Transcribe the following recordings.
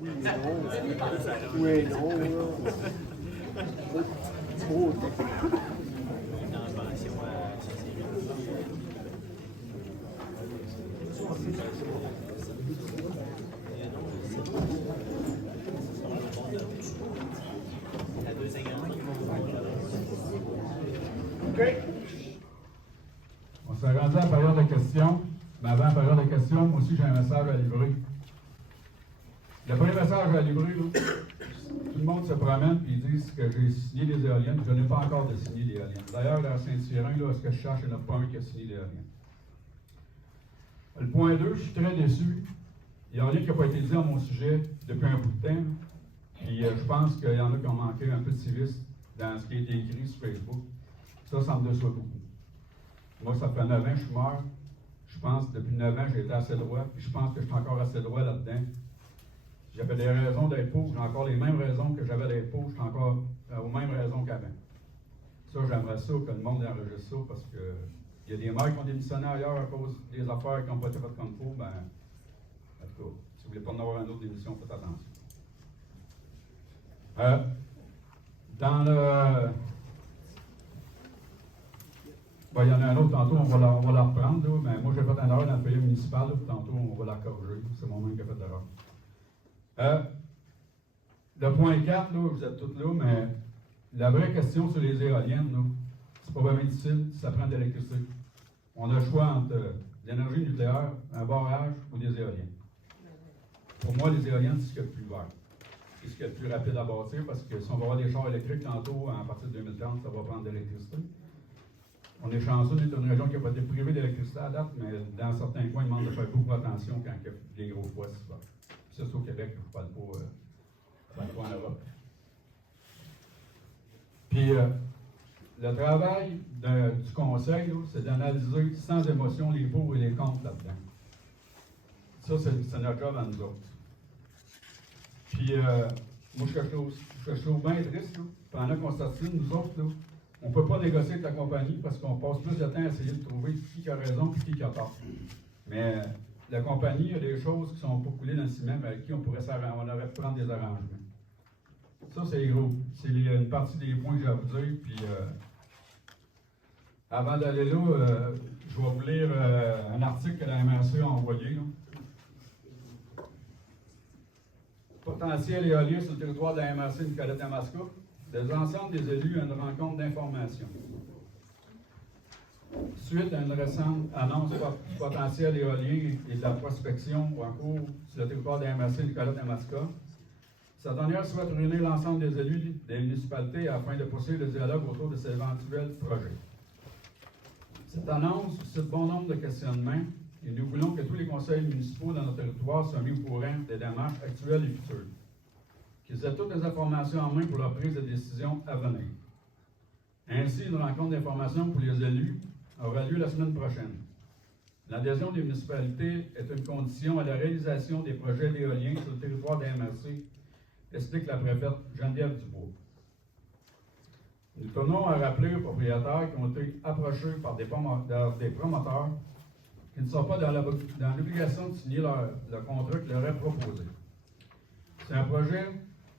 Oui, non. Oui, non. Trop technique. On s'est rendu à la période de questions, mais avant la période de questions, moi aussi j'ai un message à livrer. Le premier message à livrer, là, tout le monde se promène et ils disent que j'ai signé les éoliennes. Je n'ai pas encore de signé les éoliennes. D'ailleurs, à Saint-Cyrin, là, ce que je cherche, il n'y en a pas un qui a signé l'éolienne. Le point 2, je suis très déçu. Il n'y a rien qui n'a pas été dit à mon sujet depuis un bout de temps. Puis je pense qu'il y en a qui ont manqué un peu de civisme dans ce qui a été écrit sur Facebook. Ça me déçoit beaucoup. Moi, ça fait 9 ans que je suis mort. Je pense que depuis 9 ans, j'ai été assez droit. Puis je pense que je suis encore assez droit là-dedans. J'avais des raisons d'être pauvre. J'ai encore les mêmes raisons que j'avais d'être pauvre. Je suis encore aux mêmes raisons qu'avant. Ça, j'aimerais ça que le monde enregistre ça parce que il y a des maires qui ont démissionné ailleurs à cause des affaires qui n'ont pas été faites comme il faut. Ben, en tout cas, si vous ne voulez pas en avoir une autre démission, faites attention. Dans le... Ben, il y en a un autre, tantôt, on va la reprendre, là, mais moi j'ai fait une erreur dans le feuillet municipal, là, tantôt on va la corriger, c'est moi-même qui ai fait l'erreur. Le point 4, là, vous êtes tous là, mais la vraie question sur les éoliennes, là, c'est pas vraiment difficile, ça prend de l'électricité. On a le choix entre l'énergie nucléaire, un barrage ou des éoliennes. Pour moi, les éoliennes, c'est ce qu'il y a de plus vert. C'est ce qu'il y a de plus rapide à bâtir, parce que si on va avoir des chars électriques tantôt, à partir de 2030, ça va prendre de l'électricité. On est chanceux d'être une région qui n'a pas été privée d'électricité à date, mais dans certains coins, il demande de faire beaucoup attention quand il y a des gros froids cet hiver. Ça, c'est au Québec, je ne parle pas en Europe. Puis, le travail du Conseil, c'est d'analyser sans émotion les pour et les contre là-dedans. Ça, c'est notre job à nous autres. Puis, moi, ce que je trouve bien triste, là, pendant qu'on s'assine, nous autres, là, on ne peut pas négocier avec la compagnie parce qu'on passe plus de temps à essayer de trouver qui a raison et qui a tort. Mais la compagnie, il y a des choses qui sont pas coulées dans le ciment, mais avec qui on aurait pu prendre des arrangements. Ça, c'est gros. C'est une partie des points que j'ai à vous dire. Puis, avant d'aller là, je vais vous lire un article que la MRC a envoyé. Là. Potentiel éolien sur le territoire de la MRC Nicolette-Damascus. Des ensembles des élus à une rencontre d'information. Suite à une récente annonce du potentiel éolien et de la prospection en cours sur le territoire de la MRC Nicolette-Damascus, cette dernière souhaite réunir l'ensemble des élus des municipalités afin de poursuivre le dialogue autour de ces éventuels projets. Cette annonce suscite bon nombre de questionnements et nous voulons que tous les conseils municipaux dans notre territoire soient mis au courant des démarches actuelles et futures. Qu'ils aient toutes les informations en main pour leur prise de décision à venir. Ainsi, une rencontre d'information pour les élus aura lieu la semaine prochaine. L'adhésion des municipalités est une condition à la réalisation des projets d'éoliens sur le territoire de la MRC, explique la préfète Geneviève Dubois. Nous tenons à rappeler aux propriétaires qui ont été approchés par des promoteurs qui ne sont pas dans l'obligation de signer le contrat qui leur est proposé. Si un projet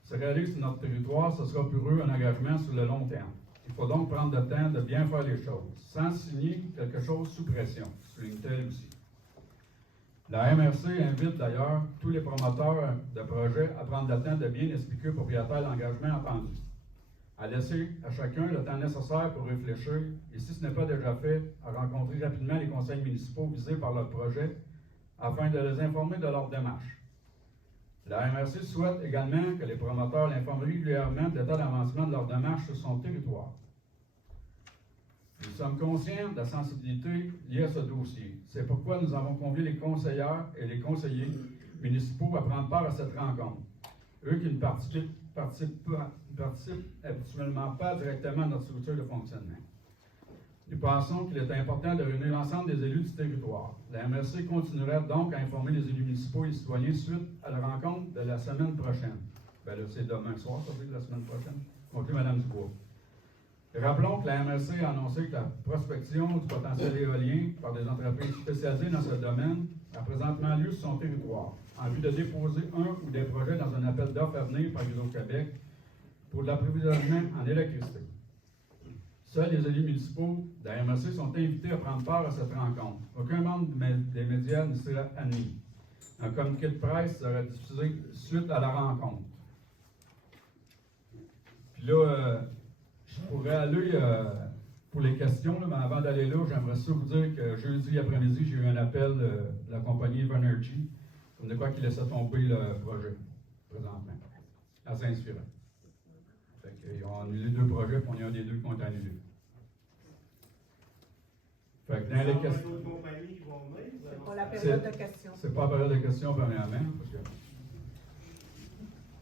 se réalise sur notre territoire, ce sera pour eux un engagement sur le long terme. Il faut donc prendre le temps de bien faire les choses, sans signer quelque chose sous pression, souligne-t-elle aussi. La MRC invite d'ailleurs tous les promoteurs de projets à prendre le temps de bien expliquer aux propriétaires l'engagement entendu, à laisser à chacun le temps nécessaire pour réfléchir et, si ce n'est pas déjà fait, à rencontrer rapidement les conseils municipaux visés par leur projet afin de les informer de leur démarche. La MRC souhaite également que les promoteurs l'informent régulièrement de l'état d'avancement de leur démarche sur son territoire. Nous sommes conscients de la sensibilité liée à ce dossier. C'est pourquoi nous avons convié les conseillères et les conseillers municipaux à prendre part à cette rencontre. Eux qui ne participent habituellement pas directement à notre structure de fonctionnement. Nous pensons qu'il est important de réunir l'ensemble des élus du territoire. La MRC continuera donc à informer les élus municipaux et les citoyens suite à la rencontre de la semaine prochaine. Bien là, c'est demain soir, ça veut dire la semaine prochaine. Conclut Mme Dubois. Rappelons que la MRC a annoncé que la prospection du potentiel éolien par des entreprises spécialisées dans ce domaine a présentement lieu sur son territoire, en vue de déposer un ou des projets dans un appel d'offres à venir par Hydro-Québec pour de l'approvisionnement en électricité. Seuls les élus municipaux de la MRC sont invités à prendre part à cette rencontre. Aucun membre des médias ne sera admis. Un communiqué de presse sera diffusé suite à la rencontre. Puis là, je pourrais aller pour les questions, là, mais avant d'aller là, j'aimerais ça vous dire que jeudi après-midi, j'ai eu un appel de la compagnie Evernergy, comme de quoi qui laissait tomber le projet, présentement, à Saint-Cyran. Fait qu'ils ont annulé 2 projets, puis on y a un des 2 qui ont été annulés. Fait que dans les questions. C'est pas la période de questions. C'est pas la période de questions, premièrement, parce que.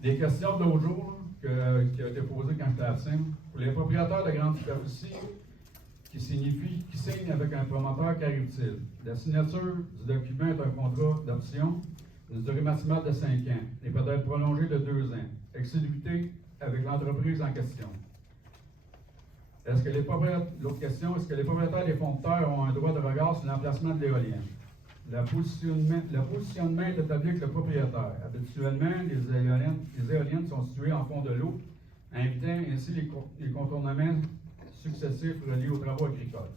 Des questions de l'autre jour, qui a été posées quand j'étais absent. Pour les propriétaires de grande superficie, qui signent avec un promoteur, qu'arrive-t-il? La signature du document est un contrat d'option d'une durée maximale de 5 ans et peut être prolongé de 2 ans. Exclusivité avec l'entreprise en question. L'autre question, est-ce que les propriétaires des fonds de terre ont un droit de regard sur l'emplacement de l'éolienne? Le positionnement est établi avec le propriétaire. Habituellement, les éoliennes sont situées en fond de l'eau, invitant ainsi les contournements successifs reliés aux travaux agricoles.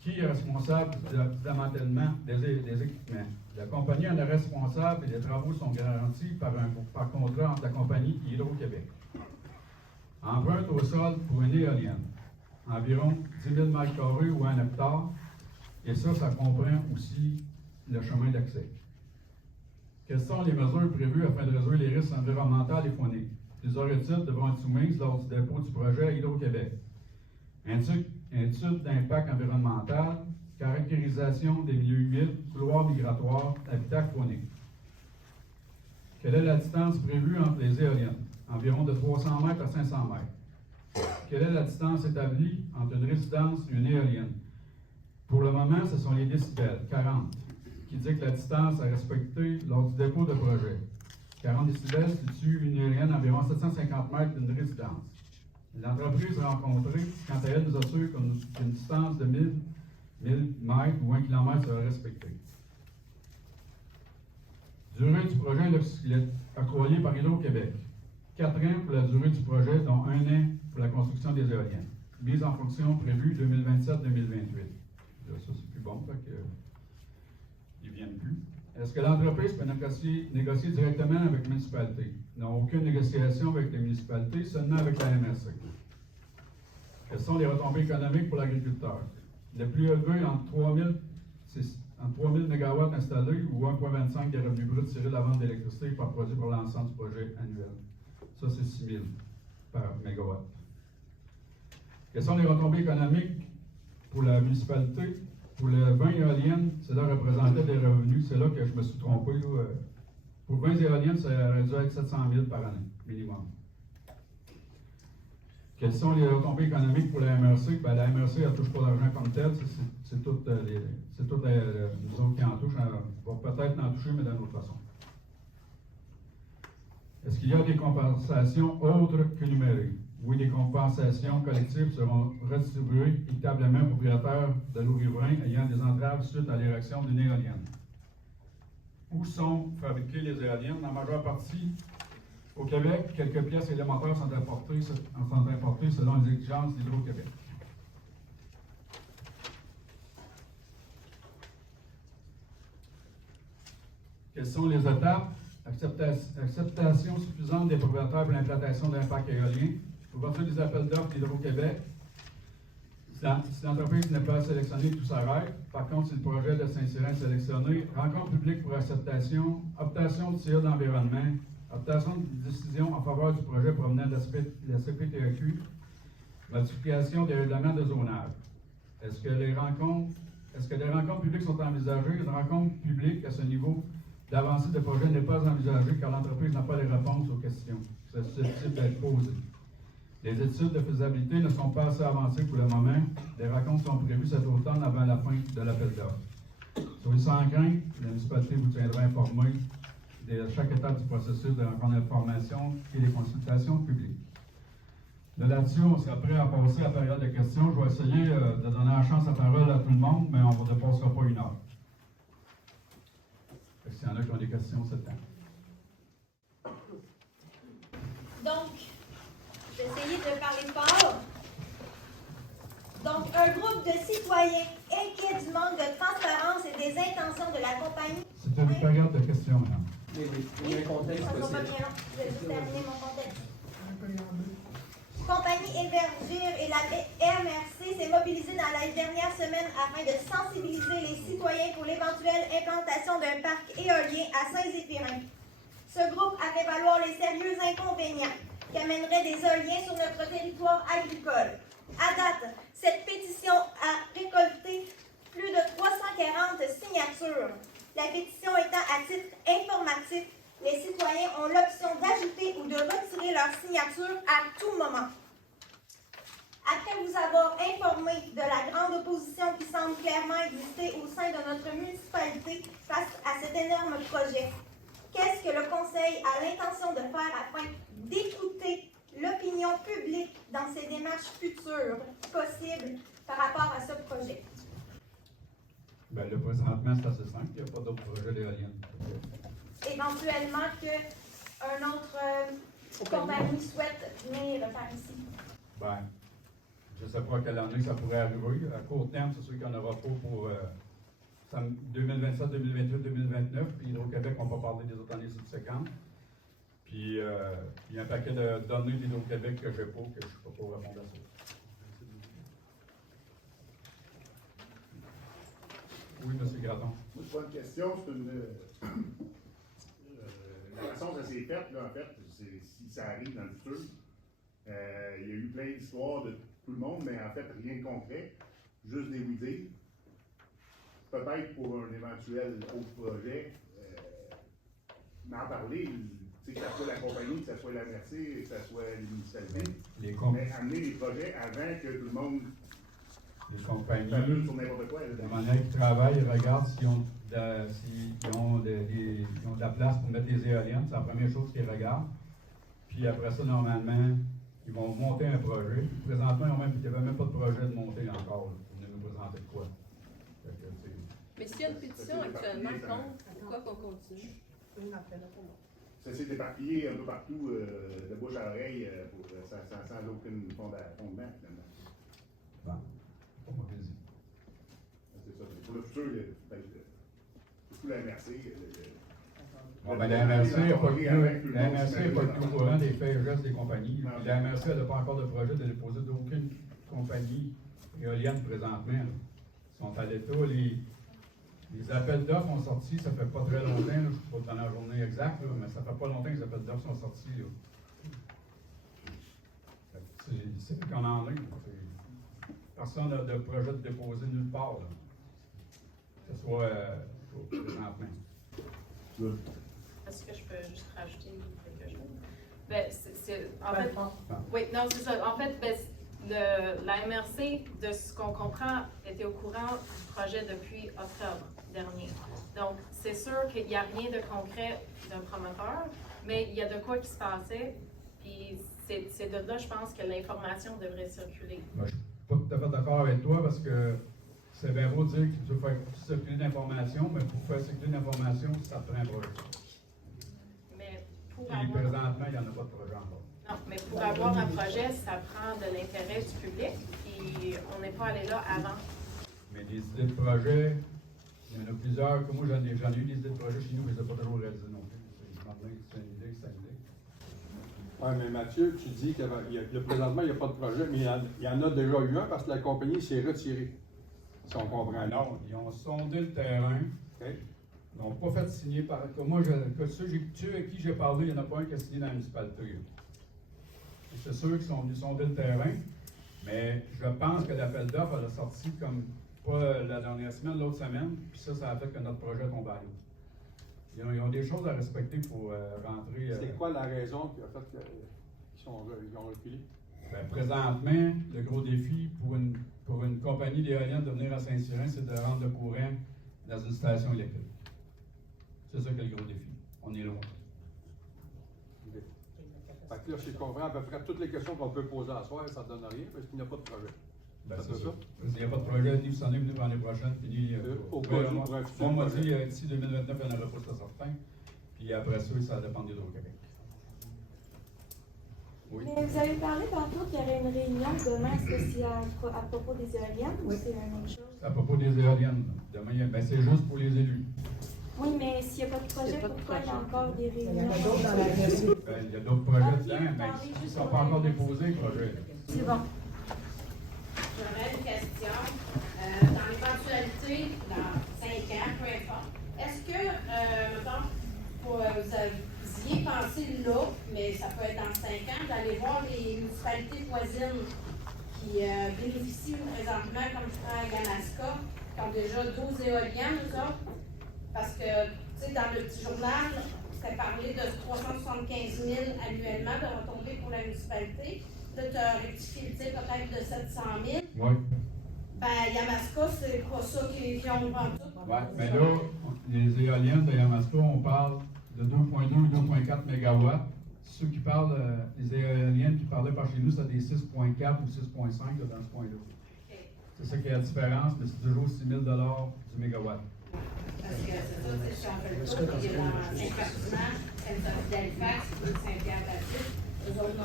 Qui est responsable du démantèlement des équipements? La compagnie en est responsable et les travaux sont garantis par contrat entre la compagnie et Hydro-Québec. Empreinte au sol pour une éolienne, environ 10 000 m² ou 1 hectare, et ça comprend aussi le chemin d'accès. Quelles sont les mesures prévues afin de réduire les risques environnementaux et fauniques? Plusieurs études devront être soumises lors du dépôt du projet à Hydro-Québec. Étude d'impact environnemental, caractérisation des milieux humides, couloirs migratoires, habitat faunique. Quelle est la distance prévue entre les éoliennes? Environ de 300 mètres à 500 mètres. Quelle est la distance établie entre une résidence et une éolienne? Pour le moment, ce sont les décibels, 40, qui dit que la distance à respecter lors du dépôt de projet. 40 décibels situe une éolienne à environ 750 mètres d'une résidence. L'entreprise rencontrée, quant à elle, nous assure qu'une distance de 1000 mètres ou 1 km sera respectée. Durée du projet lorsqu'il est octroyé par Hydro-Québec. 4 ans pour la durée du projet, dont 1 an pour la construction des éoliennes. Mise en fonction prévue 2027-2028. Là, ça, c'est plus bon, fait que ils ne viennent plus. Est-ce que l'entreprise peut négocier directement avec la municipalité? Non, aucune négociation avec les municipalités, seulement avec la MRC. Quelles sont les retombées économiques pour l'agriculteur? Le plus élevé entre 3000 MW installés ou 1,25 des revenus bruts tirés de la vente d'électricité par produit pour l'ensemble du projet annuel. Ça, c'est 6 000 par mégawatt. Quelles sont les retombées économiques pour la municipalité? Pour les 20 éoliennes, cela représentait des revenus. C'est là que je me suis trompé. Là. Pour 20 éoliennes, ça aurait dû être 700 000 par année, minimum. Quelles sont les retombées économiques pour la MRC? Ben, la MRC, elle ne touche pas l'argent comme tel. C'est tout nous autres qui en touchent. On va peut-être en toucher, mais d'une autre façon. Est-ce qu'il y a des compensations autres que numériques? Oui, des compensations collectives seront redistribuées équitablement aux propriétaires de l'eau riverain ayant des entraves suite à l'érection d'une éolienne. Où sont fabriquées les éoliennes? En majeure partie, au Québec, quelques pièces élémentaires sont importées selon les exigences d'Hydro-Québec. Quelles sont les étapes? Acceptation suffisante des propriétaires pour l'implantation d'impact éolien. Ouverture des appels d'offres d'Hydro-Québec. Si l'entreprise n'est pas sélectionnée, tout s'arrête. Par contre, si le projet de Saint-Cyran est sélectionné, rencontre publique pour acceptation, optation du CA d'environnement, optation de décision en faveur du projet provenant de la CPTEQ, modification des règlements de zonage. Est-ce que les rencontres publiques sont envisagées? Une rencontre publique à ce niveau d'avancée de projet n'est pas envisagée car l'entreprise n'a pas les réponses aux questions susceptibles d'être posées. Les études de faisabilité ne sont pas assez avancées pour le moment. Les rencontres sont prévues cet automne avant la fin de l'appel d'offres. Soyez sans crainte, la municipalité vous tiendra informé de chaque étape du processus de rencontre d'information et des consultations publiques. Là, là-dessus, on serait prêt à passer à la période de questions. Je vais essayer de donner la chance à parole à tout le monde, mais on ne dépassera pas 1 heure. S'il y en a qui ont des questions, c'est le temps. Donc, je vais essayer de parler fort. Donc, un groupe de citoyens inquiets du manque de transparence et des intentions de la compagnie. C'est une période de questions, madame. Oui, un contexte Ça ne va pas possible. bien long. Je vais juste terminer mon contexte. Compagnie Évergir et la MRC s'est mobilisée dans la dernière semaine afin de sensibiliser les citoyens pour l'éventuelle implantation d'un parc éolien à Saint-Zéphirin. Ce groupe a fait valoir les sérieux inconvénients qui amèneraient des éoliens sur notre territoire agricole. À date, cette pétition a récolté plus de 340 signatures. La pétition étant à titre informatif, les citoyens ont l'option d'ajouter ou de retirer leur signature à tout moment. Après vous avoir informé de la grande opposition qui semble clairement exister au sein de notre municipalité face à cet énorme projet, qu'est-ce que le Conseil a l'intention de faire afin d'écouter l'opinion publique dans ces démarches futures possibles par rapport à ce projet? Bien, là, présentement, c'est assez simple. Il n'y a pas d'autre projet d'éolienne. Éventuellement qu'une autre compagnie souhaite venir faire ici. Ben, je ne sais pas à quelle année ça pourrait arriver. À court terme, c'est sûr qu'il n'y en aura pas pour 2027, 2028, 2029. Puis Hydro-Québec, on ne va pas parler des autres années subséquentes. Puis il y a un paquet de données d'Hydro-Québec que je n'ai pas, que je ne peux pas répondre à ça. Oui, M. Gradon. Moi, c'est pas une question, c'est une. La façon dont ça s'est fait, là, en fait, si ça arrive dans le futur, il y a eu plein d'histoires de tout le monde, mais en fait, rien de concret, juste des oui-dire. Peut-être pour un éventuel autre projet, m'en parler, que ce soit la compagnie, que ce soit la MRC, que ce soit les municipalités, mais amener les projets avant que tout le monde. Les compagnies, Sur n'importe quoi, de manière qu'ils travaillent, ils regardent s'ils ont, s'ils ont de la place pour mettre les éoliennes. C'est la première chose qu'ils regardent. Puis après ça, normalement, ils vont monter un projet. Présentement, il n'y avait même pas de projet de monter encore. Ils venaient nous présenter de quoi. Mais s'il y a une pétition actuellement contre, pourquoi qu'on continue? Ça s'est éparpillé un peu partout, de bouche à oreille, sans aucun fondement, finalement. Bon. C'est ça. Pour le futur, surtout la MRC. Bon, ben, la MRC n'est pas le au courant des faits et gestes des compagnies. Puis la MRC n'a pas encore de projet de déposer d'aucune compagnie éolienne présentement. Là. Ils sont à l'état. Les appels d'offres ont sorti, ça fait pas très longtemps, là, je ne sais pas dans la journée exacte, là, mais ça fait pas longtemps que les appels d'offres sont sortis. C'est qu'on en est. Personne n'a de projet de déposer nulle part, là. Que ce soit présentement. Est-ce que je peux juste rajouter quelque chose? Ben, en fait, oui, non, c'est ça. En fait, la MRC, de ce qu'on comprend, était au courant du projet depuis octobre dernier. Donc, c'est sûr qu'il n'y a rien de concret d'un promoteur, mais il y a de quoi qui se passait, puis c'est de là, je pense, que l'information devrait circuler. Ben, je ne suis pas tout à fait d'accord avec toi parce que c'est bien beau de dire qu'il faut faire circuler l'information, mais pour faire circuler l'information, ça prend un projet. Mais pour Et avoir... présentement, il n'y en a pas de projet encore. Non, mais pour avoir un projet, ça prend de l'intérêt du public, puis on n'est pas allé là avant. Mais des idées de projet, il y en a plusieurs, comme moi j'en ai eu des idées de projet chez nous, mais je ne les ai pas toujours réalisées non plus. C'est une idée, c'est une idée. Oui, mais Mathieu, tu dis que présentement, il n'y a pas de projet, mais il y en a déjà eu un parce que la compagnie s'est retirée. Si on comprend. Non, ils ont sondé le terrain. Okay. Ils n'ont pas fait signer par. Moi, ceux à qui j'ai parlé, il n'y en a pas un qui a signé dans la municipalité. C'est sûr qu'ils sont venus sonder le terrain, mais je pense que l'appel d'offres a sorti comme pas la dernière semaine, l'autre semaine, puis ça a fait que notre projet tombe à l'eau. Ils ont des choses à respecter pour rentrer. C'est quoi la raison qui a fait qu'ils ont reculé? Ben, présentement, le gros défi pour une compagnie d'éoliennes de venir à Saint-Cyrin, c'est de rendre le courant dans une station électrique. C'est ça qui est le gros défi. On est loin. Fait que là, si je comprends à peu près toutes les questions qu'on peut poser à soir, ça ne donne rien parce qu'il n'y a pas de projet. Ben, C'est c'est ça. ça. Parce qu'il n'y a pas de projet ni cette année, ni l'année prochaine, puis ni. Au cas où, pour un futur On m'a projet. dit d'ici 2029, il n'y en aura pas, c'est certain. Puis après ça, ça dépend d'Hydro-Québec. Oui. Mais vous avez parlé tantôt qu'il y aurait une réunion demain. Est-ce que c'est à propos des éoliennes ou c'est une autre chose? À propos des éoliennes, demain, ben, c'est juste pour les élus. Oui, mais s'il n'y a pas de projet, pourquoi il y a encore des Il y réunions? en a d'autres dans la version. Ben, il y a d'autres projets Ok, dedans, mais attendez, ils ne juste sont pour pas la- encore déposés, les projets. C'est bon. J'aurais une question. Dans l'éventualité, dans 5 ans, peu importe, est-ce que, mettons, vous y pensé là, mais ça peut être dans 5 ans, d'aller voir les municipalités voisines qui bénéficient présentement, comme je prends à Ganaska, qui ont déjà 12 éoliennes, eux autres? Parce que, tu sais, dans le petit journal, c'était parlé de 375 000 annuellement de retombées pour la municipalité. Là, tu as rectifié le tir peut-être de 700 000. Oui. Ben, Yamaska, c'est pas ça qu'ils ont vendu. Ouais, mais là, les éoliennes de Yamaska, on parle de 2,2 ou 2,4 MW. Ceux qui parlent, les éoliennes qui parlaient par chez nous, c'était des 6,4 ou 6,5 dans ce point-là. C'est ça qui est la différence, mais c'est toujours 6 000 du mégawatt. Parce que c'est ça, tu sais, si on fait le tour, il y a dans Saint-Ferdinand, Saint-Joseph d'Halifax, Saint-Pierre-Baptiste, eux autres non.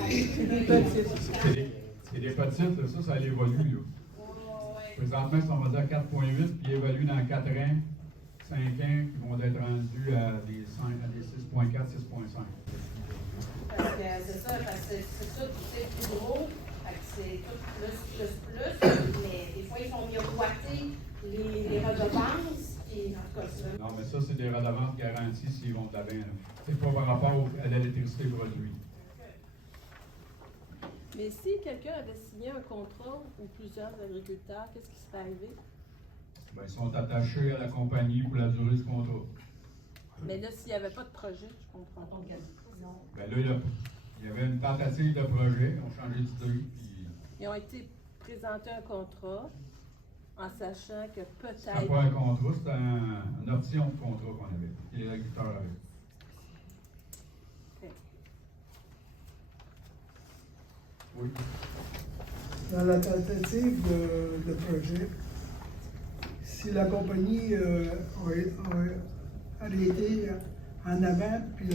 C'est des petites, ça évolue, là. Présentement, ils sont rendus à 4,8, puis ils évoluent dans 4 ans, 5 ans, qui vont être rendus à des 6,4, 6,5. Parce que c'est ça, parce que c'est tout, c'est plus gros, fait que c'est tout plus, mais des fois, ils font miroiter les redevances, puis en tout cas, c'est Non, mais ça, c'est des redevances garanties s'ils vont de l'avant, là. C'est pas par rapport à l'électricité produite. Mais si quelqu'un avait signé un contrat ou plusieurs agriculteurs, qu'est-ce qui serait arrivé? Ben, ils sont attachés à la compagnie pour la durée du contrat. Mais là, s'il n'y avait pas de projet, je comprends pas. Ben là, il y avait une tentative de projet, ils ont changé d'idée, puis Ils ont été présentés un contrat en sachant que c'était peut-être. pas un contrat, c'était une option de contrat qu'on avait, que les agriculteurs avaient. Oui. Dans la tentative de projet, si la compagnie a arrêté en avant, puis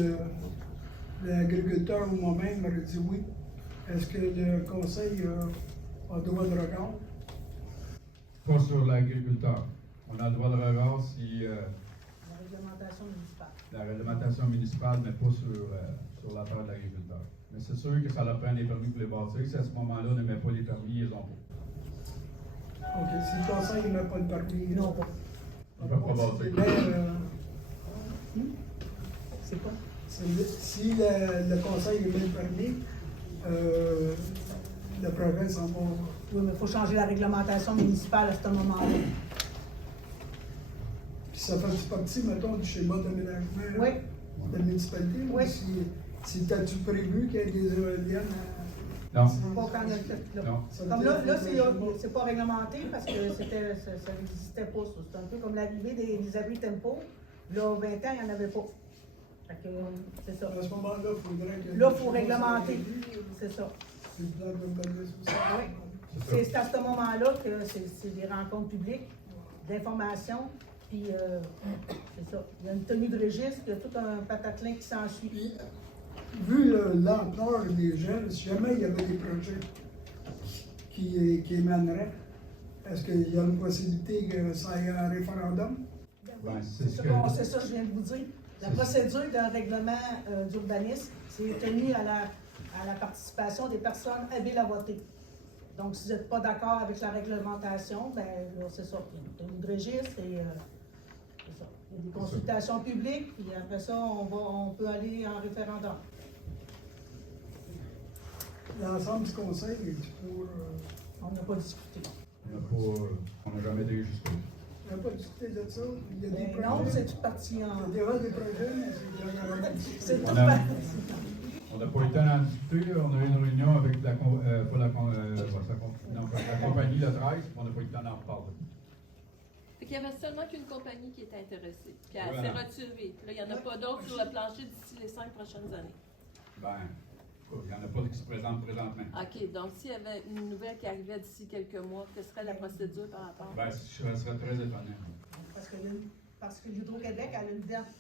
l'agriculteur ou moi-même aurait dit oui, est-ce que le conseil a droit de regard? Pas sur l'agriculteur. On a le droit de regard si La réglementation municipale. la réglementation municipale, mais pas sur l'affaire de l'agriculteur. Mais c'est sûr que ça leur prend des permis pour les bâtir. Si à ce moment-là, on ne met pas les permis, ils les ont pas. OK, si le conseil ne met pas de permis, Non, pas. Ils ne peuvent pas bâtir. C'est quoi? Si le conseil met le permis, le projet s'en va. Oui, mais il faut changer la réglementation municipale à ce moment-là. Puis ça fait partie, mettons, du schéma d'aménagement Oui. de la municipalité. Oui. Si t'as-tu prévu qu'il y ait des éoliennes à... Non. Pas quand on a fait, là. Non. Comme là, c'est pas réglementé parce que ça n'existait pas. Ça. C'est un peu comme l'arrivée des abris tempo. Là, 20 ans, il n'y en avait pas. Fait que, c'est ça. À ce moment-là, il faudrait que... Là, il faut réglementer. C'est ça. C'est le plan de urbanisme aussi. Oui. C'est à ce moment-là que c'est des rencontres publiques, d'information, puis c'est ça. Il y a une tenue de registre, il y a tout un pataclin qui s'ensuit. Puis, vu l'ampleur des jeunes, si jamais il y avait des projets qui émaneraient, est-ce qu'il y a une possibilité que ça aille à un référendum? Ben, C'est ça que je viens de vous dire. La procédure d'un règlement d'urbanisme, c'est tenu à la participation des personnes habiles à voter. Donc, si vous n'êtes pas d'accord avec la réglementation, ben là, c'est ça. Il y a une tenue de registre et c'est ça. Il y a des consultations publiques, puis après ça, on peut aller en référendum. L'ensemble du conseil est pour... On n'a pas discuté. On n'a jamais été jusqu'au bout. on n'a pas discuté de ça. Il y a des Ben projets. non, c'est tout parti en... Il y aura des projets, mais C'est tout On a- parti. On n'a pas eu le temps d'en discuter. On a eu une réunion avec la compagnie le 13, on n'a pas eu le temps d'en reparler. Fait qu'il y avait seulement qu'une compagnie qui était intéressée, puis elle Voilà. s'est retirée. Puis là, il n'y en a pas d'autres sur le plancher d'ici les 5 prochaines années. Ben, Il n'y en a pas qui se présentent présentement. OK, donc s'il y avait une nouvelle qui arrivait d'ici quelques mois, quelle serait la procédure par rapport? Ben, je serais très étonné. Parce que l'Hydro-Québec a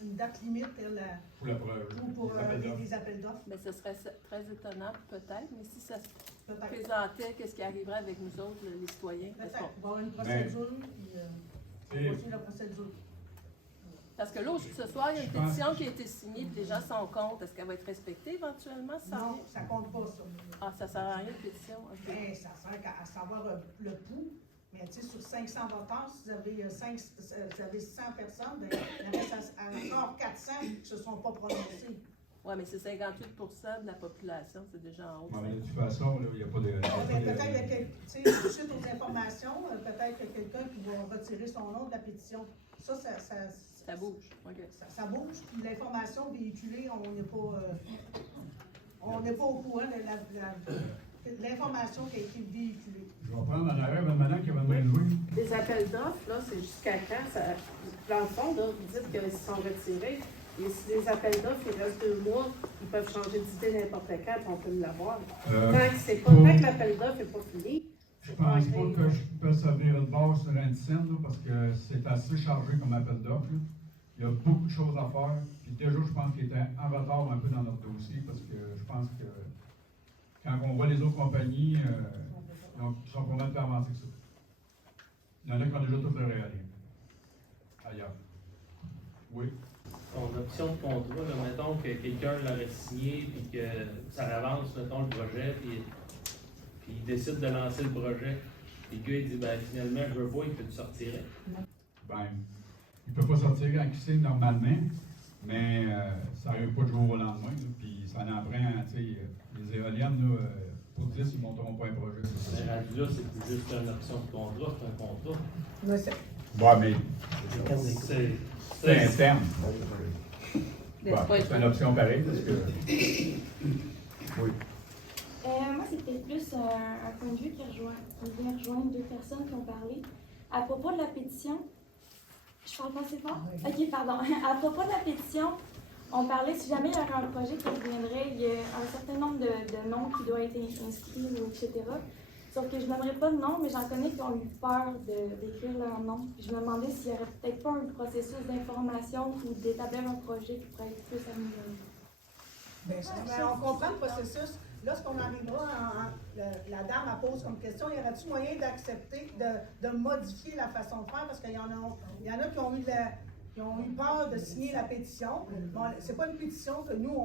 une date limite Pour la preuve. pour les appels d'offres. des appels d'offres. Mais ce serait très étonnant, peut-être, mais si ça se Peut-être. présentait, qu'est-ce qui arriverait avec nous autres, les citoyens? Peut-être. Il va y avoir une procédure, puis on va suivre la procédure. Parce que là, ce soir, il y a une Je pense- pétition qui a été signée, puis les gens sont contre. Est-ce qu'elle va être respectée éventuellement? Non, ça compte pas, ça. Ah, ça sert à rien, une pétition? OK. Ben, ça sert à savoir le pouls. Mais tu sais, sur 500 votants, si vous avez 100 personnes, ben, il en reste encore 400 qui ne se sont pas prononcés. Oui, mais c'est 58% de la population, c'est déjà en haut. Ouais, mais de toute façon, là, il n'y a pas de. Mais peut-être, tu sais, suite aux informations, peut-être qu'il y a quelqu'un qui va retirer son nom de la pétition. Ça bouge. OK. Ça bouge, puis l'information véhiculée, on n'est pas au courant de l'information qui a été véhiculée. Je vais prendre en arrière maintenant qui va me jouer. Les appels d'offres, là, c'est jusqu'à quand? Dans le fond, là, vous dites qu'ils sont retirés. Et si les appels d'offres, il reste 2 mois, ils peuvent changer d'idée n'importe quand, puis on peut l'avoir. Tant que l'appel d'offres n'est pas fini. Je pense pas que je peux servir de base sur un scène, là, parce que c'est assez chargé comme appel d'offres. Là. Il y a beaucoup de choses à faire. Puis déjà, je pense qu'il était en retard un peu dans notre dossier, parce que je pense que quand on voit les autres compagnies, ils sont pas mal plus avancés que ça. Il y en a qui ont déjà tout le réalisé. Ailleurs. Oui. Ton option de contrat, là, mettons que quelqu'un l'aurait signé, puis que ça avance, mettons, le projet, puis il décide de lancer le projet, puis le gars, il dit, ben finalement, je veux pas, il peut te sortir. Ben, il ne peut pas sortir quand il signe normalement, mais ça n'arrive pas du jour au lendemain, là, puis ça en prend, tu sais, les éoliennes, là, pour 10, ils ne monteront pas un projet. Mais rendu là, c'est plus juste une option de contrat, c'est un contrat. Mais c'est- Ouais, mais c'est un terme. Mais Bon, c'est pas c'est une option pareille, parce que. Oui. Moi, c'était plus un point de vue qui vient rejoindre 2 personnes qui ont parlé. À propos de la pétition, je parle pas assez fort? Ok, pardon. À propos de la pétition, on parlait, si jamais il y aurait un projet qui reviendrait, il y a un certain nombre de noms qui doivent être inscrits, etc. Sauf que je n'aimerais pas de nom, mais j'en connais qui ont eu peur d'écrire leur nom. Puis je me demandais s'il n'y aurait peut-être pas un processus d'information ou d'établir un projet qui pourrait être plus amélioré. Ben, on comprend le processus. Lorsqu'on arrivera, la dame elle pose comme question, y aurait-il moyen d'accepter, de modifier la façon de faire? Parce qu'il y en a qui ont eu peur de signer la pétition. Bon, c'est pas une pétition que nous,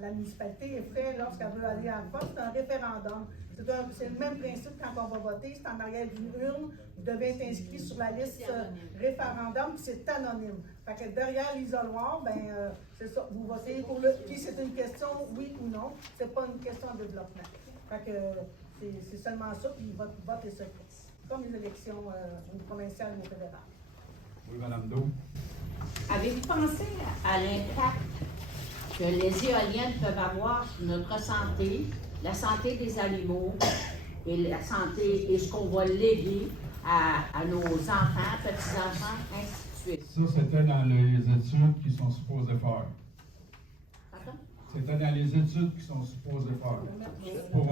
la municipalité fait lorsqu'elle veut aller à vote, c'est un référendum. C'est le même principe quand on va voter, c'est en arrière d'une urne, vous devez être inscrit sur la liste référendum, puis c'est anonyme. Fait que derrière l'isoloir, c'est ça, vous votez pour le. Puis c'est une question oui ou non, c'est pas une question de développement. Fait que c'est seulement ça, puis votre vote est secret. Comme les élections provinciales ou fédérales. Oui, Madame Do. Avez-vous pensé à l'impact que les éoliennes peuvent avoir sur notre santé, la santé des animaux et la santé et ce qu'on va léguer à nos enfants, petits-enfants, ainsi de suite? Ça, c'était dans les études qui sont supposées faire. Pardon? C'était dans les études qui sont supposées faire. Pour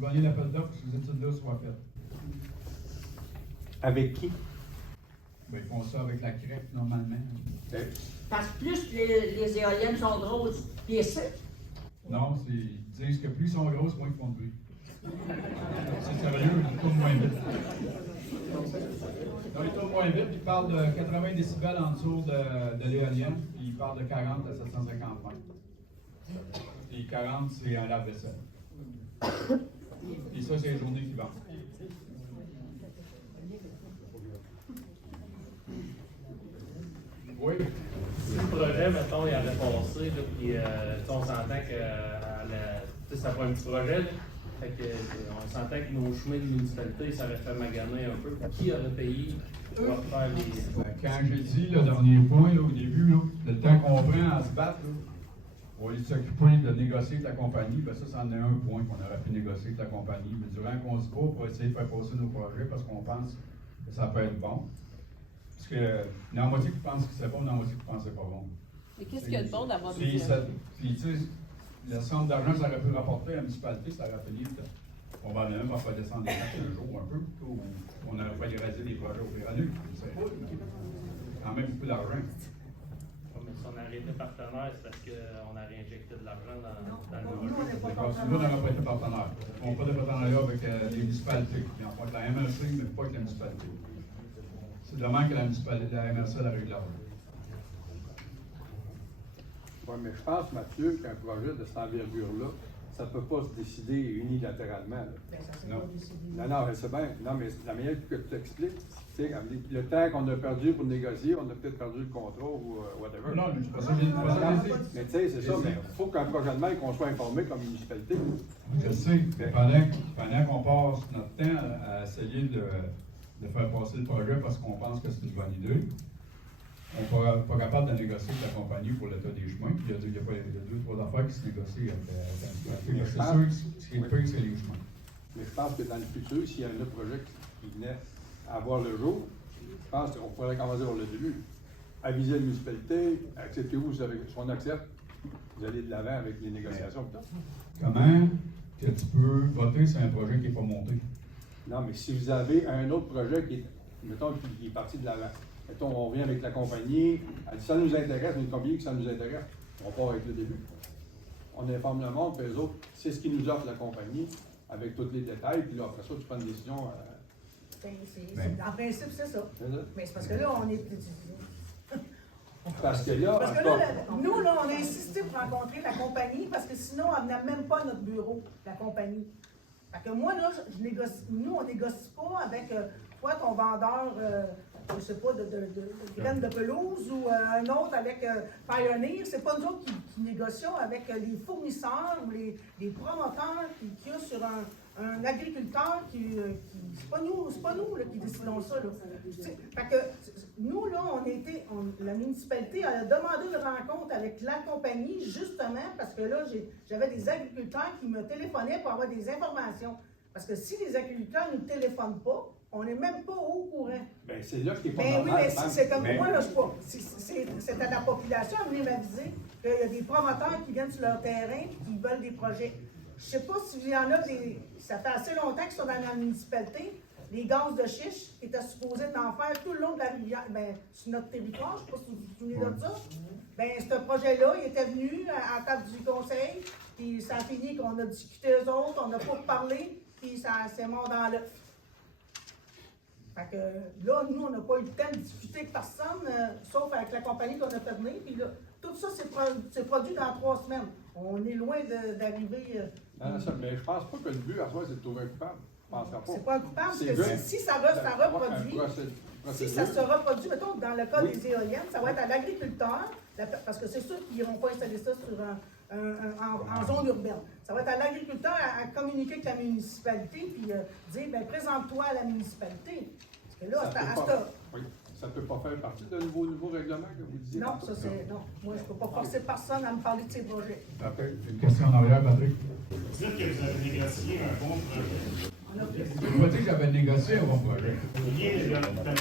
gagner l'appel d'offres, que ces études-là soient faites. Avec qui? Ben, ils font ça avec la crête, normalement. Parce que plus les éoliennes sont grosses, puis Non, ils disent que plus ils sont grosses, moins ils font de bruit. C'est sérieux, ils tournent moins vite. Non, ils tournent moins vite, ils parlent de 80 décibels en dessous de l'éolienne, puis ils parlent de 40 à 750 mètres. Puis 40, c'est un lave-vaisselle. Puis ça, c'est les journées qui vont. Oui. Si le projet, mettons, il avait passé, là, puis on s'entend que ça pas un petit projet, là, fait que, on s'entend que nos chemins de municipalité, ça aurait fait maganer un peu. Qui aurait payé pour refaire les. Quand j'ai dit le dernier point là, au début, là, le temps qu'on prend à se battre, là, on va s'occuper de négocier avec la compagnie, ben ça, c'en est un point qu'on aurait pu négocier avec la compagnie. Mais durant qu'on se bat pour essayer de faire passer nos projets parce qu'on pense que ça peut être bon. Parce que il y en a la moitié qui pense que c'est bon, il y en a la moitié qui pense que c'est pas bon. Mais qu'est-ce qu'il y a de bon d'avoir des Puis, tu sais, le centre d'argent, ça aurait pu rapporter à la municipalité, ça aurait fini probablement par faire descendre les taxes un jour un peu, ou on aurait pas éradiquer des projets au fur et à mesure. C'est quand même beaucoup d'argent. Mais si on a arrêté partenaire, c'est parce qu'on a réinjecté de l'argent dans le Nous, on n'est pas Nous, on n'aurait pas été partenaire. On n'a pas de partenariat avec les municipalités. Ils ont pas avec la MRC, mais pas avec la municipalité. C'est de même que la municipalité, la MRC, elle arrive là. Oui, mais je pense, Mathieu, qu'un projet de cette envergure-là, ça ne peut pas se décider unilatéralement. Là. Ben, ça s'est Non. pas décidé. Non, je sais bien. Non, mais la manière que tu t'expliques, c'est le temps qu'on a perdu pour négocier, on a peut-être perdu le contrat ou whatever. Non, mais c'est pas ça que j'ai dit. Mais tu sais, c'est ça, mais il faut qu'un projet de même, qu'on soit informé comme municipalité. Je sais, mais pendant qu'on passe notre temps à essayer de faire passer le projet parce qu'on pense que c'est une bonne idée, on n'est pas capable de négocier avec la compagnie pour l'état des chemins. Puis il y a deux, trois affaires qui se négocient avec la municipalité. C'est sûr que ce qui est le pire, c'est les chemins. Mais je pense que dans le futur, s'il y a un autre projet qui venait à voir le jour, je pense qu'on pourrait commencer par le début. Aviser la municipalité, acceptez-vous, si on accepte, vous allez de l'avant avec les négociations. Comment que tu peux voter sur un projet qui n'est pas monté? Non, mais si vous avez un autre projet qui est, mettons, qui est parti de l'avant, mettons, on vient avec la compagnie, elle dit ça nous intéresse, une compagnie que ça nous intéresse, on part avec le début. On informe le monde, puis eux autres, c'est ce qui nous offre la compagnie, avec tous les détails, puis là, après ça, tu prends une décision. En principe, c'est ça. Mais c'est parce que là, on est. Parce que là, nous, là, on a insisté pour rencontrer la compagnie parce que sinon, on n'a même pas notre bureau, la compagnie. Fait que moi, là, je négocie, nous, on négocie pas avec toi, ton vendeur, je sais pas, de graines de pelouse ou un autre avec Pioneer. C'est pas nous autres qui négocions avec les fournisseurs ou les promoteurs qu'il y a sur un agriculteur qui c'est pas nous là, qui décidons ça. Là. Fait que nous, là, la municipalité a demandé une rencontre avec la compagnie, justement, parce que là, j'avais des agriculteurs qui me téléphonaient pour avoir des informations. Parce que si les agriculteurs ne nous téléphonent pas, on n'est même pas au courant. Bien, c'est là qui est pas Ben normal. oui, mais c'est comme moi, là, c'est à la population à venir m'aviser qu'il y a des promoteurs qui viennent sur leur terrain et qui veulent des projets. Je ne sais pas s'il y en a ça fait assez longtemps qu'ils sont dans la municipalité, les gaz de chiche qui étaient supposés d'en faire tout le long de la rivière, ben, sur notre territoire, je ne sais pas si vous vous souvenez de ça. Ben, ce projet-là, il était venu à la table du conseil, puis ça a fini qu'on a discuté eux autres, on n'a pas parlé, puis ça s'est mort dans l'œuf. Fait que là, nous, on n'a pas eu le temps de discuter avec personne, sauf avec la compagnie qu'on a fait venir. Puis là, tout ça, c'est produit dans 3 semaines. On est loin d'arriver. Non, ça, mais je pense pas que le but à soi, c'est de trouver un coupable. Je pense pas. C'est pas un coupable, parce que si ça reproduit, si ça se reproduit, mettons, dans le cas des éoliennes, ça va être à l'agriculteur, parce que c'est sûr qu'ils n'iront pas installer ça sur en zone urbaine. Ça va être à l'agriculteur à communiquer avec la municipalité, puis dire, ben présente-toi à la municipalité. Parce que là, ça ne peut pas faire partie d'un nouveau règlement que vous disiez? Non, ça c'est. Non. Moi, je ne peux pas forcer personne à me parler de ces projets. Après, une question en arrière, Patrick. Vous dites que vous avez négocié un bon projet. Je ne pas dire que j'avais négocié un bon projet. Rien de temps à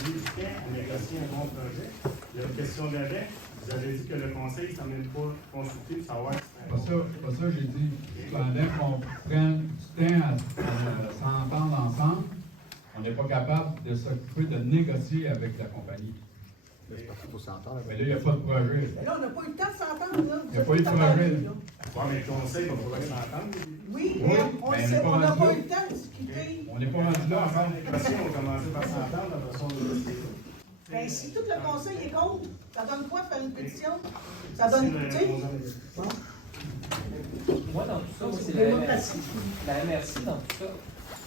négocier un bon projet. Il y a une question d'avant. Vous avez dit que le conseil ne s'en même pas consulté pour savoir. Pas ça, j'ai dit. Pendant qu'on prenne du temps à s'entendre ensemble, on n'est pas capable de s'occuper de négocier avec la compagnie. C'est parce qu'il faut s'entendre. Mais là, il n'y a pas de projet. Mais là, on n'a pas eu le temps de s'entendre. Il n'y a pas eu de projet. Bon, mais le conseil va pouvoir s'entendre. Oui, mais on n'a pas eu le temps de discuter. On n'est pas rendu là encore. Les négociations ont commencé par s'entendre, après ça, on négocier. Bien, si tout le conseil est contre, ça donne quoi de faire une pétition? Ça donne, tu sais. Moi, dans tout ça, c'est la MRC, dans tout ça,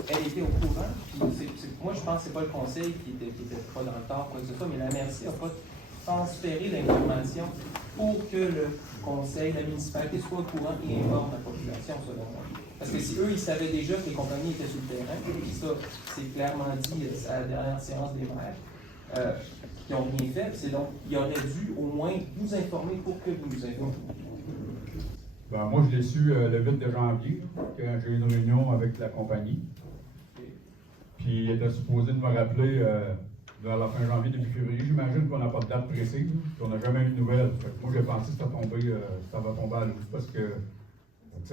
elle était au courant. Puis moi, je pense que ce n'est pas le conseil qui était pas dans le tort, quoi que ce soit, mais la MRC n'a pas transféré l'information pour que le conseil, la municipalité soit au courant et informe la population, selon moi. Parce que si eux, ils savaient déjà que les compagnies étaient sur le terrain, puis ça, c'est clairement dit à la dernière séance des maires, qui n'ont rien fait, c'est donc, il aurait dû au moins vous informer pour que vous nous informiez. Ben, moi, je l'ai su le 8 de janvier, quand j'ai eu une réunion avec la compagnie. Puis, il était supposé de me rappeler vers la fin janvier, début février. J'imagine qu'on n'a pas de date précise, puis on n'a jamais eu de nouvelles. Fait que moi, j'ai pensé que ça va tomber à l'eau, parce que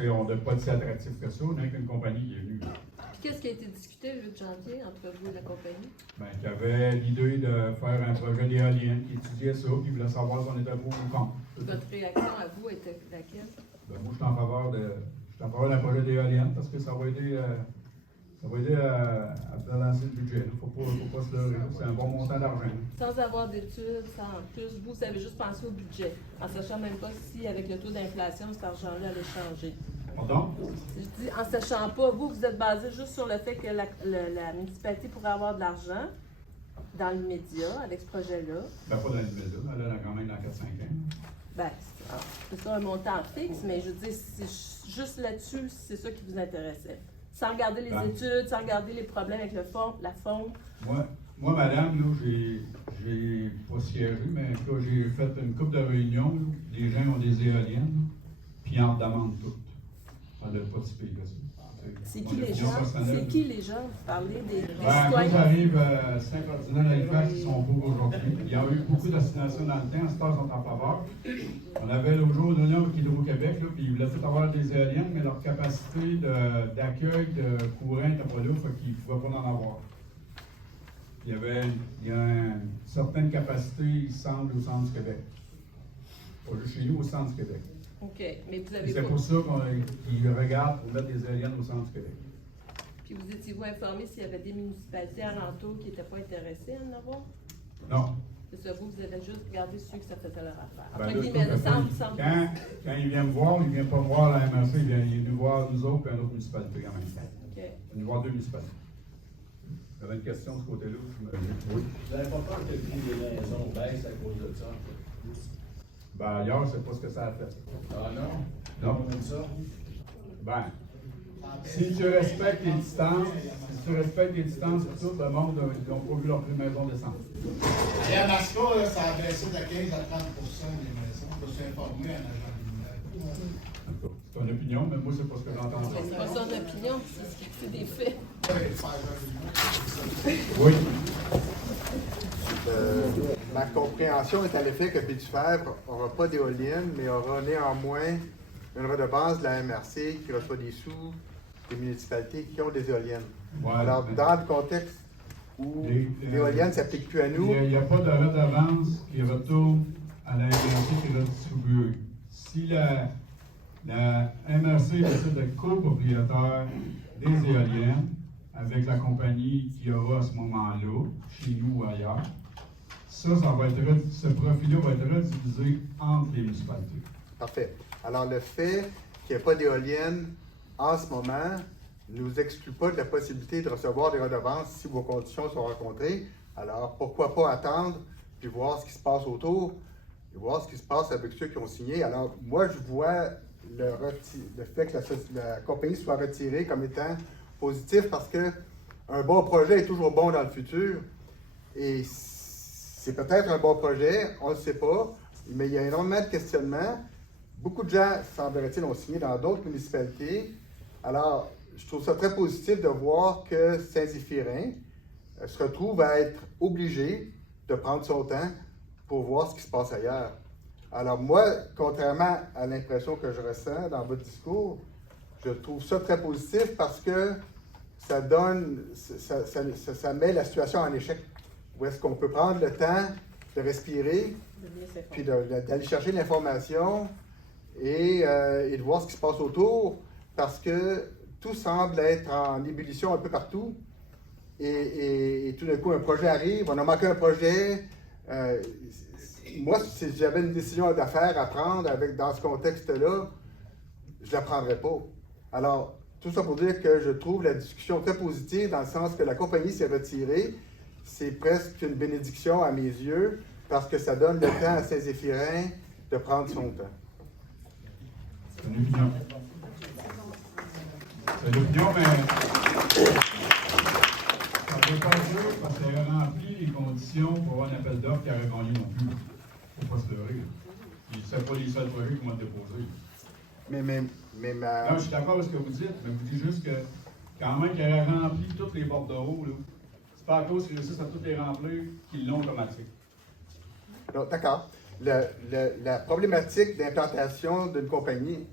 On n'a pas de si attractif que ça, on n'a qu'une compagnie qui est venue. Qu'est-ce qui a été discuté le 8 janvier entre vous et la compagnie? Ben, qu'il y avait l'idée de faire un projet d'éolienne qui étudiait ça, puis voulait savoir si on était pour ou contre. Votre réaction à vous était laquelle? Ben, moi, je suis en faveur d'un projet d'éolienne parce que ça va aider à balancer le budget. Il ne faut pas se leurrer. C'est un bon montant d'argent. Sans avoir d'études, sans plus, vous avez juste pensé au budget, en sachant même pas si, avec le taux d'inflation, cet argent-là allait changer. Pardon? Je dis, en sachant pas, vous êtes basé juste sur le fait que la municipalité pourrait avoir de l'argent dans l'immédiat avec ce projet-là. Ben, pas dans l'immédiat, mais là, quand même dans 4-5 ans. Ben, c'est ça un montant fixe, mais je veux dire, c'est juste là-dessus, c'est ça qui vous intéressait. Sans regarder les études, sans regarder les problèmes avec la fonte. Moi, madame, là, j'ai pas siégé, mais là, j'ai fait une couple de réunions. Là. Les gens ont des éoliennes, puis ils en demandent toutes. On n'a pas si pire que ça. C'est qui les gens? C'est qui les gens? Vous parlez des citoyens? Quand j'arrive à Saint-Ferdinand, Halifax, ils sont beaux aujourd'hui. Il y a eu beaucoup d'assinations dans le temps, ces temps sont en faveur. On avait l'autre jour une union avec Hydro-Québec, puis ils voulaient tout avoir des éoliennes, mais leur capacité d'accueil de courant n'était pas là, fait qu'ils ne pouvaient pas en avoir. Il y a une certaine capacité, il semble, au centre du Québec. Pas juste chez nous, au centre du Québec. OK, mais vous avez c'est pour ça qu'ils regardent pour mettre des éoliennes au centre du Québec. Puis vous étiez-vous informé s'il y avait des municipalités alentours qui n'étaient pas intéressées à en avoir? Non. C'est ça, vous avez juste regardé ceux que ça faisait leur affaire. Ben Après, là, quand ils viennent me voir, ils ne viennent pas me voir la MRC, ils viennent nous voir nous autres et une autre municipalité quand même. OK. Ils viennent voir deux municipalités. Vous avez une question de ce côté-là? Oui. Vous n'avez pas peur que le prix des maisons baisse à cause de ça? Ben ailleurs, c'est pas ce que ça a fait. Ah non? Non. Comme ça? Ben, si tu respectes les distances, tout le monde n'a pas vu leur prix de maison descendre. Et à Masca, ça a baissé de 15 à 30 des maisons. Je me suis informé à un agent immobilier. C'est ton opinion, mais moi, c'est pas ce que j'entends. C'est pas son opinion, c'est des faits. Oui. Ma compréhension est à l'effet que Baie-du-Fèvre n'aura pas d'éolienne, mais aura néanmoins une redevance de la MRC qui reçoit des sous des municipalités qui ont des éoliennes. Ouais, alors, dans le contexte où l'éolienne ne s'applique plus à nous... Il n'y a pas de redevance qui retourne à la MRC qui est redistribuée. Si la MRC décide d'être copropriétaire des éoliennes avec la compagnie qui aura à ce moment-là, chez nous ou ailleurs, ce profil-là va être redivisé entre les municipalités. Parfait. Alors, le fait qu'il n'y ait pas d'éolienne en ce moment ne nous exclut pas de la possibilité de recevoir des redevances si vos conditions sont rencontrées. Alors, pourquoi pas attendre puis voir ce qui se passe autour et voir ce qui se passe avec ceux qui ont signé. Alors, moi, je vois le fait que la compagnie soit retirée comme étant positif parce que un bon projet est toujours bon dans le futur. Et c'est peut-être un bon projet, on ne le sait pas, mais il y a énormément de questionnements. Beaucoup de gens, semblerait-il, ont signé dans d'autres municipalités. Alors, je trouve ça très positif de voir que Saint-Zéphirin se retrouve à être obligé de prendre son temps pour voir ce qui se passe ailleurs. Alors moi, contrairement à l'impression que je ressens dans votre discours, je trouve ça très positif parce que ça met la situation en échec. Où est-ce qu'on peut prendre le temps de respirer, puis d'aller chercher l'information et de voir ce qui se passe autour, parce que tout semble être en ébullition un peu partout. Et tout d'un coup, un projet arrive, on a manqué un projet. Moi, si j'avais une décision d'affaires à prendre dans ce contexte-là, je ne la prendrais pas. Alors, tout ça pour dire que je trouve la discussion très positive dans le sens que la compagnie s'est retirée. C'est presque une bénédiction à mes yeux parce que ça donne le temps à Saint-Zéphirin de prendre son temps. C'est une opinion. C'est une opinion, mais ça ne veut pas dire parce qu'elle a rempli les conditions pour avoir un appel d'offres qui a répondu non plus. Il ne faut pas se leurrer. Ce n'est pas les seuls projets qui vont être déposés. Non, je suis d'accord avec ce que vous dites, mais vous dites juste que quand même qu'elle a rempli toutes les bordereaux, là, c'est pas à cause qu'ils réussissent à toutes les remplir qu'ils l'ont automatique. D'accord. La problématique d'implantation d'une compagnie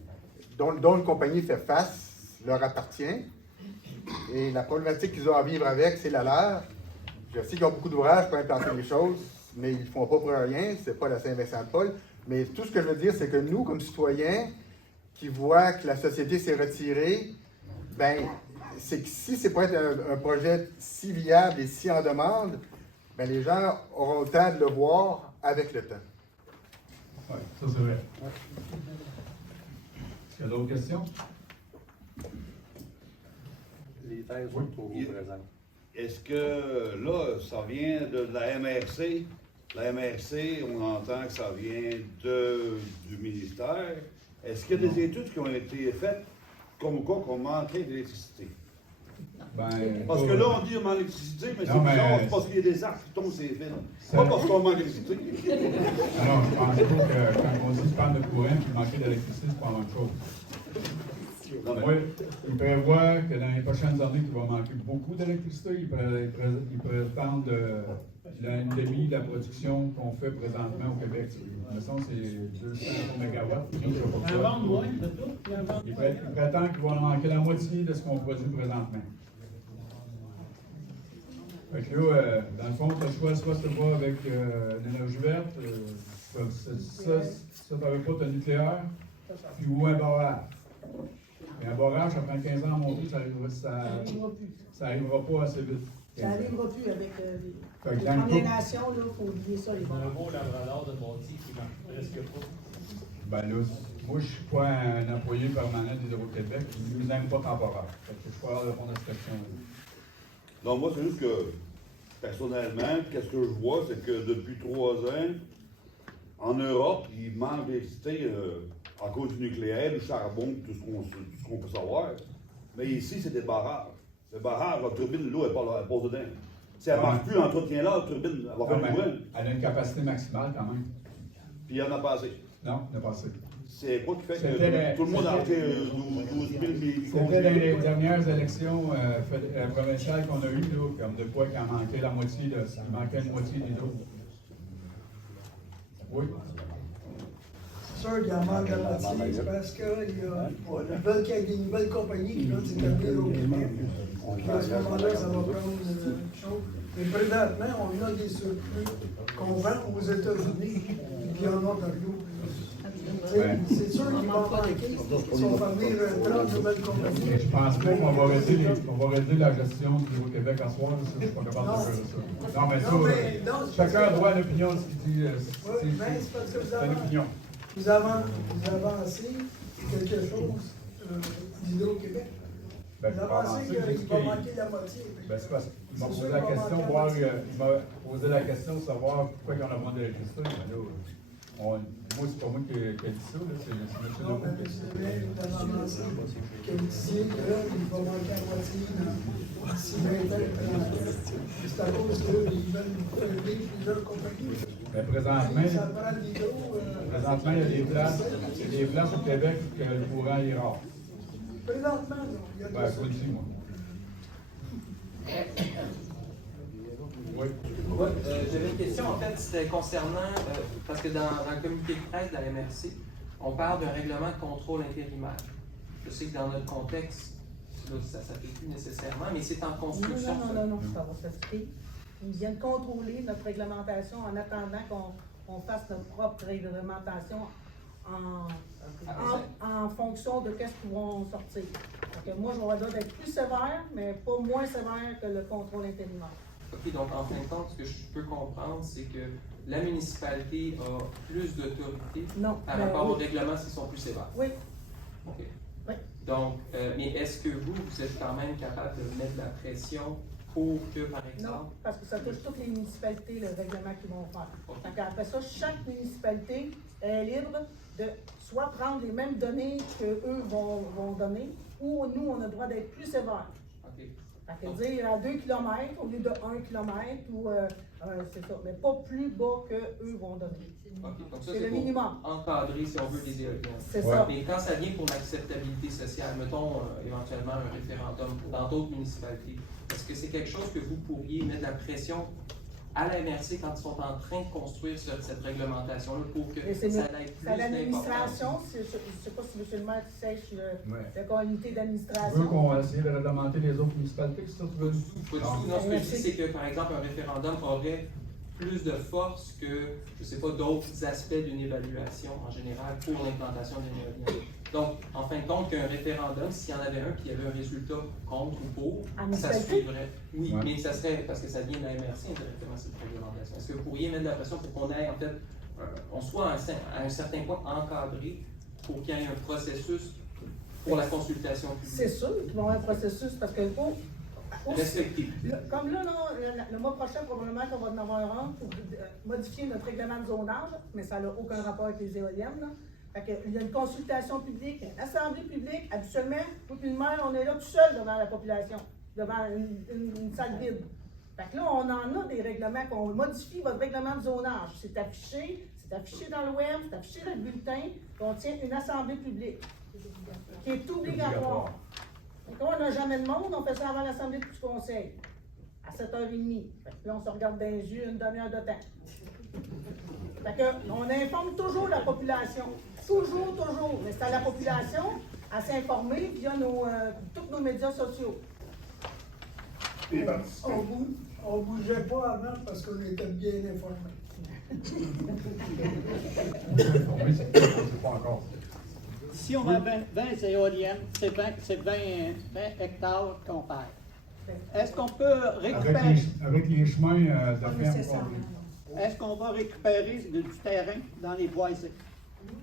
dont une compagnie fait face leur appartient. Et la problématique qu'ils ont à vivre avec, c'est la leur. Je sais qu'ils ont beaucoup d'ouvrages pour implanter les choses, mais ils ne font pas pour rien, c'est pas la Saint-Vincent-de-Paul. Mais tout ce que je veux dire, c'est que nous, comme citoyens, qui voient que la société s'est retirée, ben, c'est que si c'est pas un projet si viable et si en demande, ben, les gens auront le temps de le voir avec le temps. Oui, ça c'est vrai. Est-ce qu'il y a d'autres questions? Les thèses sont trop présentes. Est-ce que là, ça vient de la MRC? La MRC, on entend que ça vient du ministère. Est-ce qu'il y a des études qui ont été faites comme quoi qu'on manquait d'électricité? Parce que là, on dit qu'on manque d'électricité, mais c'est bizarre, c'est parce qu'il y a des arbres qui tombent sur les villes. Pas parce qu'on manque d'électricité. Non, je pense pas que quand on dit qu'il parle de courant et manquer d'électricité, c'est pas la même chose. Oui, il prévoit que dans les prochaines années, il va manquer beaucoup d'électricité. Il prétendent une demi de la production qu'on fait présentement au Québec. De toute façon, c'est 200 mégawatts. Il prétend qu'il va manquer la moitié de ce qu'on produit présentement. Fait que là, dans le fond, tu as le choix, soit tu vas avec l'énergie verte, ça t'avais pas de nucléaire, puis ou un barrage. Mais un barrage, ça prend 15 ans à monter, ça arrivera pas assez vite. Ça n'arrivera plus avec les Premières Nations, il faut oublier ça, les barrages. Un beau labrador de Monty qui marche presque pas. Ben là, moi, je suis pas un employé permanent d'Hydro-Québec, ils ne nous aiment pas temporaire. Fait que je suis pas répondre à cette question-là. Non, moi, c'est juste que, personnellement, qu'est-ce que je vois, c'est que depuis 3 ans, en Europe, il manque d'électricité à cause du nucléaire, du charbon, tout ce qu'on peut savoir. Mais ici, c'est des barrages. Le barrage, la turbine, l'eau, elle passe dedans. Si elle ne marche plus, entretien-là, la turbine, elle va faire du bruit. Elle a une capacité maximale quand même. Puis il y en a pas assez. Non, il n'y en a pas assez. C'est quoi qui fait que tout le monde a acheté 12 000 C'était dans les dernières élections provinciales qu'on a eues, là, comme de quoi qu'il manquait la moitié de. Il manquait une moitié des dos. Oui. C'est sûr qu'il y a un manque de moitié, c'est parce qu'ils veulent qu'il y ait des nouvelles compagnies qui veulent s'établir au Québec. Puis à ce moment-là, ça va prendre une chose. Mais présentement, on a des surplus qu'on vend aux États-Unis puis en Ontario. C'est sûr qu'ils vont manquer. Ils vont venir 30 nouvelles compagnies. Je pense pas qu'on va réduire la gestion du Québec à soir. Je ne suis pas capable de faire ça. Non, mais ça, chacun a droit à l'opinion de ce qu'il dit. C'est une opinion. Vous avancez quelque chose d'Hydro-Québec. Vous avancez qu'il va manquer la moitié. C'est parce qu'il m'a posé la question, il m'a posé de savoir pourquoi il y en a moins d'électricité. Moi, c'est pas moi qui ai dit ça, c'est M. Legault qui a dit ça. Que d'ici là, il va manquer la moitié dans 6 20 ans. C'est à cause qu'ils veulent aider plusieurs compagnies. Mais présentement, il y a des places au Québec que le courant est rare. Présentement, non. Il y a Ben, faut le dire, moi. Oui. Ouais, j'avais une question, en fait, c'était concernant, parce que dans le communiqué de presse de la MRC, on parle d'un règlement de contrôle intérimaire. Je sais que dans notre contexte, là, ça ne s'applique plus nécessairement, mais c'est en construction. Non, ça va s'appliquer. Ils viennent contrôler notre réglementation en attendant qu'on fasse notre propre réglementation en fonction de qu'est-ce qu'ils vont sortir. Donc, moi, je vais leur d'être plus sévère, mais pas moins sévère que le contrôle intérimaire. OK, donc en fin de compte, ce que je peux comprendre, c'est que la municipalité a plus d'autorité par rapport aux règlements s'ils sont plus sévères. Oui. OK. Oui. Donc, mais est-ce que vous êtes quand même capable de mettre de la pression pour que, par exemple... Non, parce que ça touche toutes les municipalités, le règlement qu'ils vont faire. Donc après ça, chaque municipalité est libre de soit prendre les mêmes données qu'eux vont donner, ou nous, on a le droit d'être plus sévère. OK. Ça veut dire à 2 km au lieu de 1 km, ou c'est ça, mais pas plus bas qu'eux vont donner. Okay, donc ça, c'est le minimum. Encadrer, si on veut, les éoliennes. C'est ça. Mais quand ça vient pour l'acceptabilité sociale, mettons éventuellement un référendum dans d'autres municipalités, est-ce que c'est quelque chose que vous pourriez mettre de la pression à la MRC quand ils sont en train de construire cette réglementation-là pour que Et ça ait c'est plus à d'importance. l'administration, je ne sais pas si M. le maire sèche le comité Tu veux d'administration. qu'on essaie de réglementer les autres municipalités, c'est ça que tu veux? Pas du tout. Non, ce que je dis, c'est que, par exemple, un référendum aurait plus de force que, je ne sais pas, d'autres aspects d'une évaluation en général pour l'implantation d'une éolienne. Donc, en fin de compte, qu'un référendum, s'il y en avait un qui avait un résultat contre ou pour, ça suivrait. Oui, mais ça serait, parce que ça vient de la MRC indirectement, cette réglementation. Est-ce que vous pourriez mettre de la pression pour qu'on ait, en fait, on soit à un certain point encadré pour qu'il y ait un processus pour la consultation publique? C'est sûr qu'il va y avoir un processus, parce que respecté. Comme là, le mois prochain, probablement qu'on va en avoir un pour modifier notre règlement de zonage, mais ça n'a aucun rapport avec les éoliennes. Là. Fait que, il y a une consultation publique, une assemblée publique. Habituellement, pour une maire, on est là tout seul devant la population, devant une salle vide. Fait que là, on en a des règlements, qu'on modifie votre règlement de zonage. C'est affiché dans le web, c'est affiché dans le bulletin, qu'on tient une assemblée publique, qui est obligatoire. Quand on n'a jamais de monde, on fait ça avant l'Assemblée du Conseil, à 7h30. Là, on se regarde dans les yeux une demi-heure de temps. Fait que, on informe toujours la population. Toujours. Mais c'est à la population à s'informer via tous nos médias sociaux. On ne bougeait pas avant parce qu'on était bien informés. Si on a 20 éoliennes, c'est 20 hectares qu'on perd. Est-ce qu'on peut récupérer... Avec les chemins de ferme. Est-ce qu'on va récupérer du terrain dans les boisés?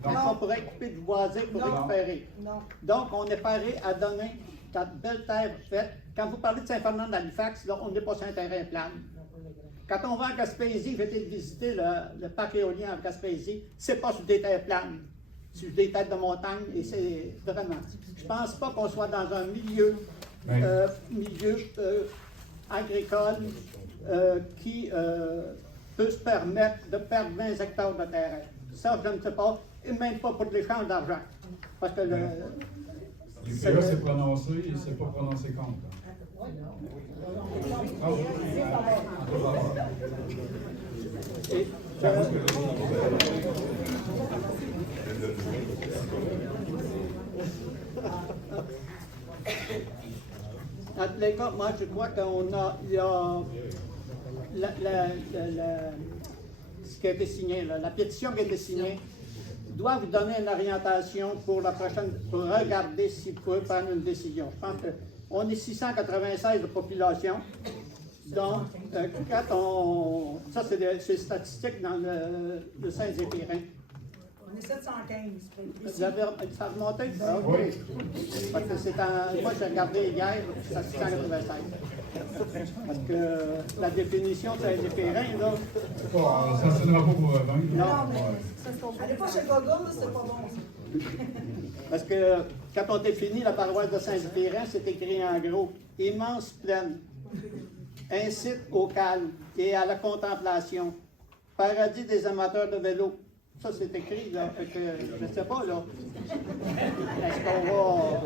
Est-ce qu'on pourrait couper du boisé pour récupérer? Non. Donc, on est paré à donner ta belle terre faite. Quand vous parlez de Saint-Fernand d'Halifax, là, on n'est pas sur un terrain plat. Quand on va en Gaspésie, j'ai été visiter le parc éolien en Gaspésie, c'est pas sur des terres planes, sur des têtes de montagne, et c'est vraiment. Je pense pas qu'on soit dans un milieu agricole qui peut se permettre de perdre 20 hectares de terrain. Ça, je ne sais pas, et même pas pour de l'échange d'argent. Parce que l'UPA s'est prononcé, il ne s'est pas prononcé contre. En tous les cas, moi je crois qu'il y a ce qui a été signé, la pétition qui a été signée, doit vous donner une orientation pour la prochaine, pour regarder si vous pouvez prendre une décision. Je pense qu'on est 696 de population. Donc, quand on... Ça, c'est statistique dans le Saint-Zéphirin. On est 715. Ça a remonté? Ah, oui. Parce que moi, j'ai regardé hier, c'est à 696. Parce que la définition de Saint-Zéphirin, là... Ça ne sonnera pas pour 20. Non, mais allez pas chez Google, c'est pas bon. Parce que quand on définit la paroisse de Saint-Zéphirin, c'est écrit en gros, immense plaine, incite au calme et à la contemplation, paradis des amateurs de vélo. Ça, c'est écrit, là, je ne sais pas, là. Est-ce qu'on va...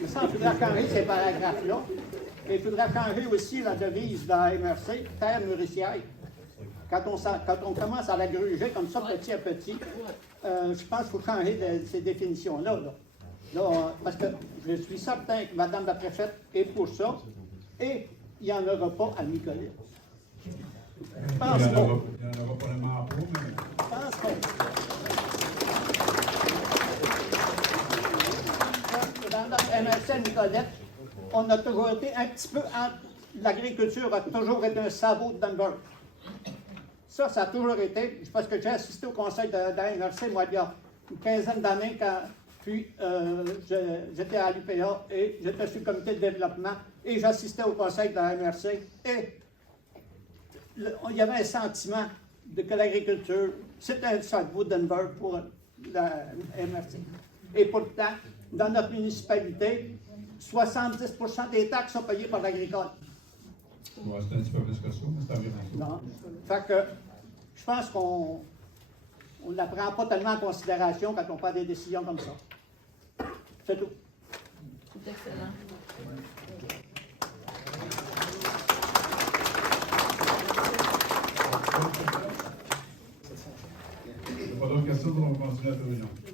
Il faudra changer ces paragraphes-là. Et il faudra changer aussi la devise de la MRC, terre nourricière. Quand on commence à la gruger comme ça, petit à petit, je pense qu'il faut changer ces définitions-là. Là, parce que je suis certain que Mme la préfète est pour ça, et il n'y en aura pas à Nicolet. Je pense Il n'y en aura pas vraiment pour, mais... Je pense pas. Dans notre MRC à Nicolette, on a toujours été un petit peu entre... L'agriculture a toujours été un sabot de Denver. Ça a toujours été... Parce que j'ai assisté au conseil de la MRC, moi, il y a une quinzaine d'années, puis j'étais à l'UPA et j'étais sur le comité de développement et j'assistais au conseil de la MRC. Et il y avait un sentiment que l'agriculture, c'était un sabot de Denver pour la MRC. Et pourtant, dans notre municipalité, 70% des taxes sont payées par l'agricole. Ouais, c'est un petit peu plus que ça, mais c'est environ ça. Non. Fait que je pense qu'on ne la prend pas tellement en considération quand on prend des décisions comme ça. C'est tout. C'est excellent. 19 réunions.